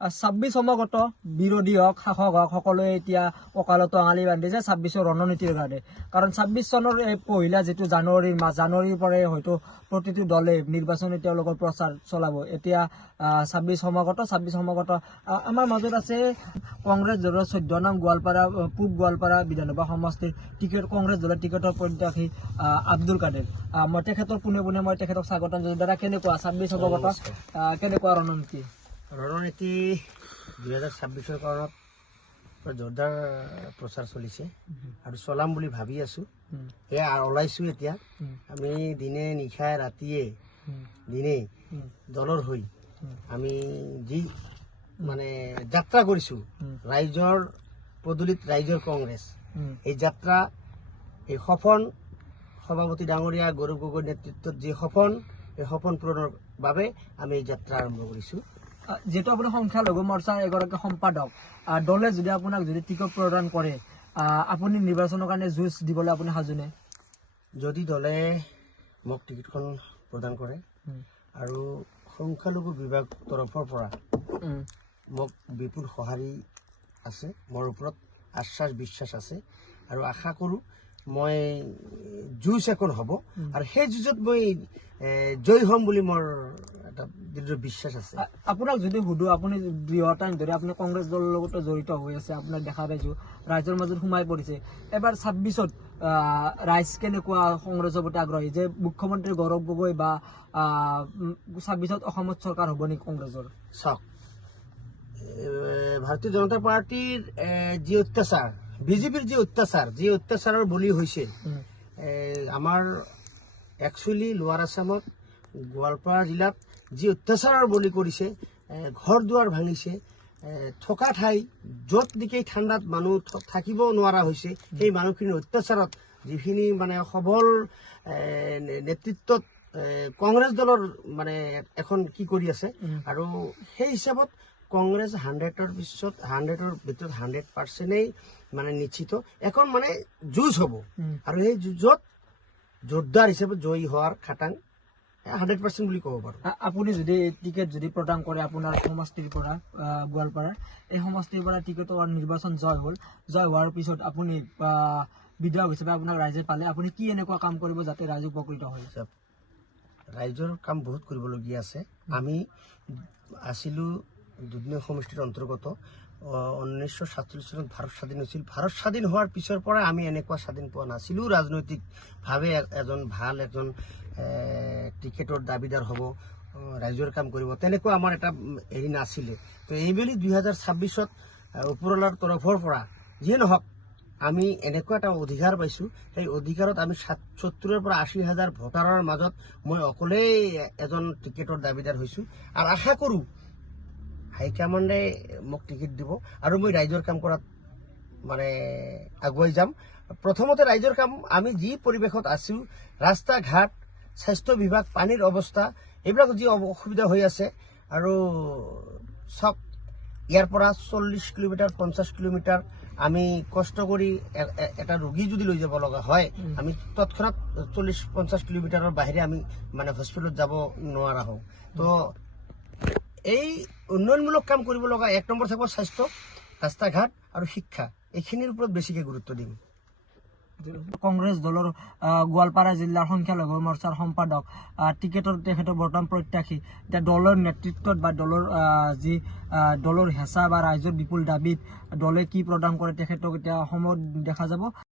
26 সমাগত বিৰোধী হওক শাসক হওক সকলোৱে এতিয়া কঁকালতো আঙালি বান্ধিছে 26 ৰণনীতিৰ কাৰণে। কাৰণ 26 চনৰ এই পহিলা যিটো জানুৱাৰীৰ পৰাই হয়তো প্ৰতিটো দলে নিৰ্বাচনী তেওঁলোকৰ প্ৰচাৰ চলাব। এতিয়া 26 সমাগত আমাৰ মাজত আছে কংগ্ৰেছ দলৰ 14 নং গোৱালপাৰা পূব গোৱালপাৰা বিধানসভা সমষ্টিৰ কংগ্ৰেছ দলৰ টিকেটৰ প্ৰত্যাশী আব্দুল কাদেৰ। মই তেখেতৰ পোনে মই তেখেতক স্বাগতম জনাইছো। দাদা কেনেকুৱা 26 সমাগত কেনেকুৱা ৰণনীতি? 2026 কাৰণত জোৰদাৰ প্ৰচাৰ চলিছে আৰু চলাম বুলি ভাবি আছো। এয়া ওলাইছো এতিয়া আমি দিনে নিশাই ৰাতিয়ে দিনে দলৰ হৈ আমি যি মানে যাত্ৰা কৰিছো ৰাইজৰ পদূলিত ৰাইজৰ কংগ্ৰেছ এই যাত্ৰা এই সপন সভাপতি ডাঙৰীয়া গৌৰৱ গগৈৰ নেতৃত্বত যি সপন এই সপন পূৰণৰ বাবে আমি এই যাত্ৰা আৰম্ভ কৰিছো। যেহেতু আপুনি সংখ্যালঘু মৰ্চাৰ এগৰাকী সম্পাদক, দলে যদি আপোনাক টিকট প্ৰদান কৰে আপুনি নিৰ্বাচনৰ কাৰণে যুঁজ দিবলৈ আপুনি সাজুনে? যদি দলে মোক টিকটখন প্ৰদান কৰে আৰু সংখ্যালঘু বিভাগ তৰফৰ পৰা মোক বিপুল সঁহাৰি আছে, মোৰ ওপৰত আশ্বাস বিশ্বাস আছে আৰু আশা কৰোঁ মই যুঁজ এখন হ'ব আৰু সেই যুঁজত মই জয়ী হ'ম বুলি মোৰ এটা দৃঢ় বিশ্বাস আছে। আপোনাক যদি সুধো আপুনি দৃঢ়তাই ধৰি আপুনি কংগ্ৰেছ দলৰ লগতো জড়িত হৈ আছে, আপোনাক দেখা পাইছো ৰাইজৰ মাজত সোমাই পৰিছে। এবাৰ 26ত ৰাইজ কেনেকুৱা কংগ্ৰেছৰ প্ৰতি আগ্ৰহী যে মুখ্যমন্ত্ৰী গৌৰৱ গগৈ বা 26ত অসমত চৰকাৰ হ'ব নেকি কংগ্ৰেছৰ? চাওক, ভাৰতীয় জনতা পাৰ্টিৰ যি অত্যাচাৰ বিজেপিৰ যি অত্যাচাৰৰ বলি হৈছে আমাৰ একচুৱেলি লোৱাৰ আছামত গোৱালপাৰা জিলাত যি অত্যাচাৰৰ বলি কৰিছে, ঘৰ দুৱাৰ ভাঙিছে, থকা ঠাই য'ত নেকি ঠাণ্ডাত মানুহ থাকিব নোৱাৰা হৈছে, সেই মানুহখিনিৰ অত্যাচাৰত যিখিনি মানে সবল নেতৃত্বত কংগ্ৰেছ দলৰ মানে এখন কি কৰি আছে আৰু সেই হিচাপত কংগ্ৰেছ 100ৰ ভিতৰত 100%ই মানে নিশ্চিত এখন মানে যুঁজ হ'ব আৰু সেই যুঁজত জোৰদাৰ হিচাপে জয়ী হোৱাৰ খাটাং 100% বুলি ক'ব পাৰোঁ। আপুনি যদি টিকেট প্ৰদান কৰে আপোনাৰ সমষ্টিৰ পৰা গোৱালপাৰাৰ এই সমষ্টিৰ পৰা টিকেটৰ নিৰ্বাচন জয় হোৱাৰ পিছত আপুনি বিধায়ক হিচাপে আপোনাক ৰাইজে পালে আপুনি কি এনেকুৱা কাম কৰিব যাতে ৰাইজ উপকৃত হয়? ৰাইজৰ কাম বহুত কৰিবলগীয়া আছে। আমি আছিলোঁ দুদিনীয়া সমষ্টিৰ অন্তৰ্গত। 1947 চনত ভাৰত স্বাধীন হৈছিল। ভাৰত স্বাধীন হোৱাৰ পিছৰ পৰা আমি এনেকুৱা স্বাধীন পোৱা নাছিলোঁ ৰাজনৈতিকভাৱে এজন টিকেটৰ দাবীদাৰ হ'ব, ৰাইজৰ কাম কৰিব, তেনেকুৱা আমাৰ এটা হেৰি নাছিলে। তো এইবেলি 2026ত ওপৰৱালাৰ তৰফৰ পৰা যিয়ে নহওক আমি এনেকুৱা এটা অধিকাৰ পাইছোঁ, সেই অধিকাৰত আমি 70,000 পৰা 80,000 ভোটাৰৰ মাজত মই অকলেই এজন টিকেটৰ দাবীদাৰ হৈছোঁ আৰু আশা কৰোঁ হাইকমাণ্ডে মোক টিকেট দিব আৰু মই ৰাইজৰ কাম কৰাত মানে আগুৱাই যাম। প্ৰথমতে ৰাইজৰ কাম আমি যি পৰিৱেশত আছোঁ, ৰাস্তা ঘাট, স্বাস্থ্য বিভাগ, পানীৰ অৱস্থা এইবিলাক যি অসুবিধা হৈ আছে আৰু চাওক ইয়াৰ পৰা 40 কিলোমিটাৰ 50 কিলোমিটাৰ আমি কষ্ট কৰি এটা ৰোগী যদি লৈ যাব লগা হয় আমি তৎক্ষণাৎ 40-50 কিলোমিটাৰৰ বাহিৰে আমি মানে হস্পিটেলত যাব নোৱাৰা হওঁ। তো এই উন্নয়নমূলক কাম কৰিব লগা 1 নম্বৰ থাকিব স্বাস্থ্য, ৰাস্তা ঘাট আৰু শিক্ষা, এইখিনিৰ ওপৰত বেছিকৈ গুৰুত্ব দিম। কংগ্ৰেছ দলৰ গোৱালপাৰা জিলাৰ সংখ্যালঘু মৰ্চাৰ সম্পাদক তেখেতৰ বৰ্তমান প্ৰত্যাশী এতিয়া দলৰ নেতৃত্বত বা দলৰ হেঁচা বা ৰাইজৰ বিপুল দাবীত দলে কি প্ৰদান কৰে তেখেতক এতিয়া অসমত দেখা যাব।